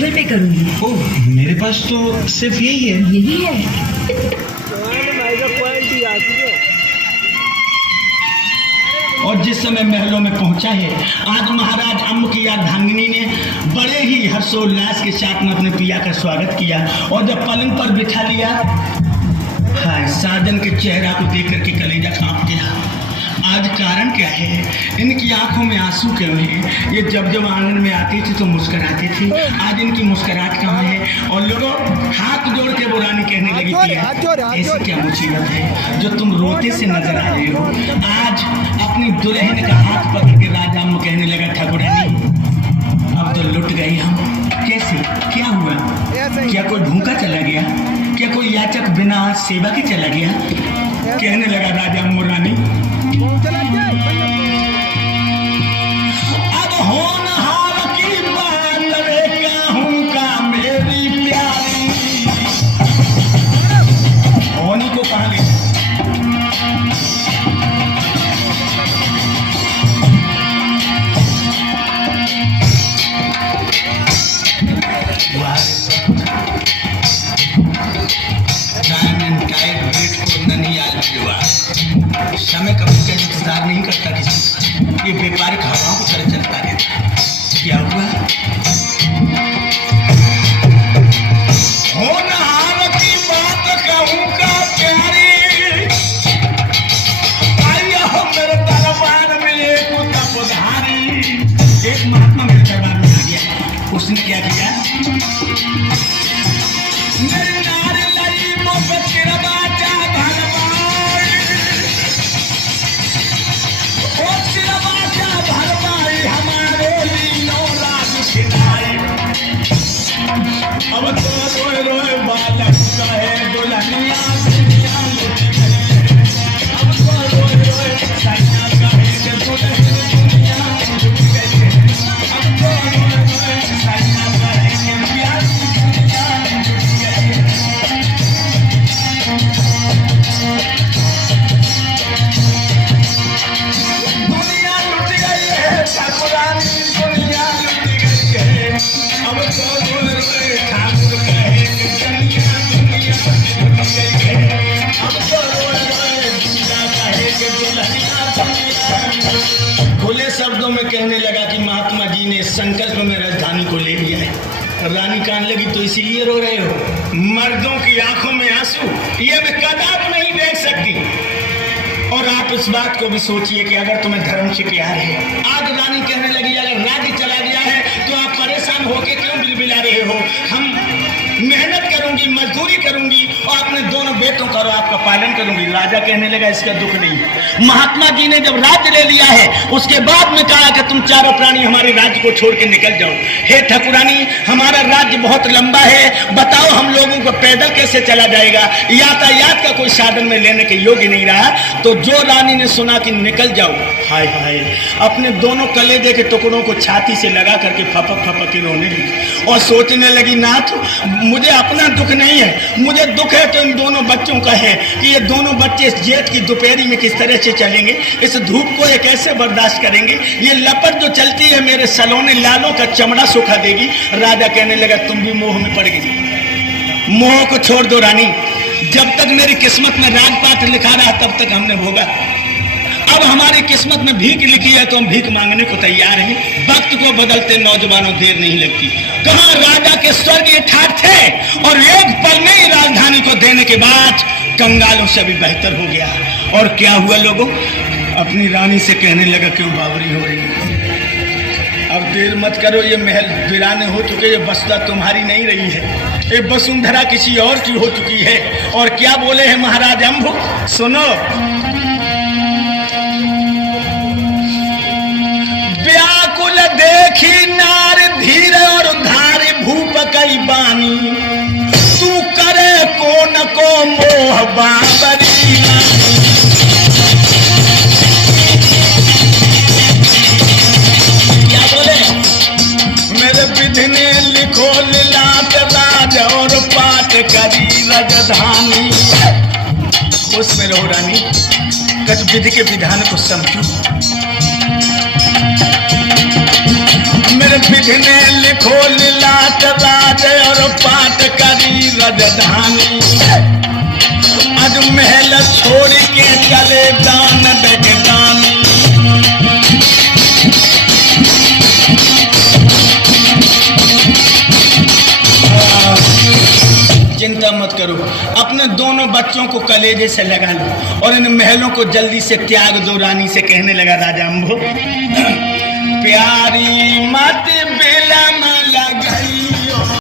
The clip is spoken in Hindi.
गूगल पे करूंगी। ओह, मेरे पास तो सिर्फ यही है। यही है? और जिस समय महलों में पहुंचा है, आज महाराज अम्ब की अर्धांगिनी ने बड़े ही हर्षोल्लास के साथ में अपने पिया का स्वागत किया और जब पलंग पर बिठा लिया, हाय, साजन के चेहरा को देख करके कलेजा कांप गया। आज कारण क्या है? इनकी आंखों में आंसू क्यों हैं? ये जब जब आंगन में आती थी तो मुस्कुराती थी, आज इनकी मुस्कुराहट कहाँ है? और लोगों हाथ जोड़ के बुरानी कहने लगी कि ऐसी क्या मुसीबत है जो तुम रोते से नजर आ रही हो? आज अपनी दुल्हन का हाथ पकड़ के राजा अम्ब कहने लगा, ठाकुरानी अब तो लुट गई हम। कैसे? क्या हुआ? क्या कोई भूखा चला गया? क्या कोई याचक बिना सेवा के चला गया? कहने लगा राजा अम्ब, रानी अब होनहार की बात रे कहूं का मेरी प्यारी। होनी को कहा ले? समय कभी का इंतजार नहीं करता किसी का, ये व्यापारिक हवाओं को तरह चलता रहता। क्या हुआ? होनहार की बात कहूं का प्यारी, आइया हो मेरे दरबार में एक तपधारी। एक महात्मा मेरे दरबार में आ गया। उसने क्या किया? मेरी नारी लाई मोहब्बत की रवाजा अब तो रोए रोए बालक कहे दुल्हनिया दुनिया लुट गई। अब तो रोए रोए सैया कहे कि दुल्हनिया लुट गई। अब तो रोए रोए सैया कहे कि प्यार की दुनिया लुट गई। दुनिया लुट गई है ठाकुरानी, दुनिया लुट गई है। अब तो रोए रोए खुले शब्दों में कहने लगा कि महात्मा जी ने संकल्प में राजधानी को ले लिया है। रानी कान लगी, तो इसीलिए रो रहे हो? मर्दों की आंखों में आंसू ये मैं कदाप नहीं देख सकती। और आप इस बात को भी सोचिए कि अगर तुम्हें धर्म से प्यार है, आज रानी कहने लगी अगर राज्य चला गया है तो आप परेशान होके क्यों बिलबिला रहे हो? हम मेहनत करूंगी, मजदूरी करूंगी और अपने दोनों बेटों का और आपका पालन करूंगी। राजा कहने लगा इसका दुख नहीं। महात्मा जी ने जब राज्य ले लिया है उसके बाद में कहा कि तुम चारों प्राणी हमारे राज्य को छोड़ के निकल जाओ। हे ठाकुरानी, हमारा राज्य बहुत लंबा है, बताओ हम लोगों को पैदल कैसे चला जाएगा? यातायात का कोई साधन में लेने के योग्य नहीं रहा। तो जो रानी ने सुना कि निकल जाओ, हाय हाय, अपने दोनों कलेजे के टुकड़ों को छाती से लगा करके फपक फपक के रोने लगी और सोचने लगी, नाथ मुझे अपना दुख नहीं है, मुझे दुख है तो इन दोनों बच्चों का है कि ये दोनों बच्चे इस जेठ की दोपहरी में किस तरह से चलेंगे, इस धूप को ये कैसे बर्दाश्त करेंगे, ये लपट जो चलती है मेरे सलोने लालों का चमड़ा सुखा देगी। राजा कहने लगा तुम भी मोह में पड़ गई। मोह को छोड़ दो रानी, जब तक मेरी किस्मत में राजपाट लिखा रहा तब तक हमने भोगा। अब हमारी किस्मत में भीख लिखी है तो हम भीख मांगने को तैयार हैं। वक्त को बदलते नौजवानों देर नहीं लगती। कहाँ राजा के स्वर्ग ये ठाट थे और एक पल में ही राजधानी को देने के बाद कंगालों से भी बेहतर हो गया। और क्या हुआ लोगों? अपनी रानी से कहने लगा क्यों बावरी हो रही है? अब देर मत करो, ये महल वीराने हो चुके, ये बसुधा तुम्हारी नहीं रही है, ये वसुंधरा किसी और की हो चुकी है। और क्या बोले हैं महाराज अम्ब, सुनो। व्याकुल देखी नार धीर और धारी भूप कई बानी, तू करे कौन को मोह बाबरी। क्या बोले? मेरे विधि ने लिखो लीलाट राज और पाठ करी राजधानी। उसमें रहो रानी, कच विधि के विधान को समझो। मेरे विधि ने लिखो लीलाट राज और पाट करी राजधानी आज महल छोड़ के चले दान बेगदानी चिंता मत करो अपने दोनों बच्चों को कलेजे से लगा लो और इन महलों को जल्दी से त्याग दो रानी से कहने लगा राजा अम्भो प्यारी मत बिलम लगई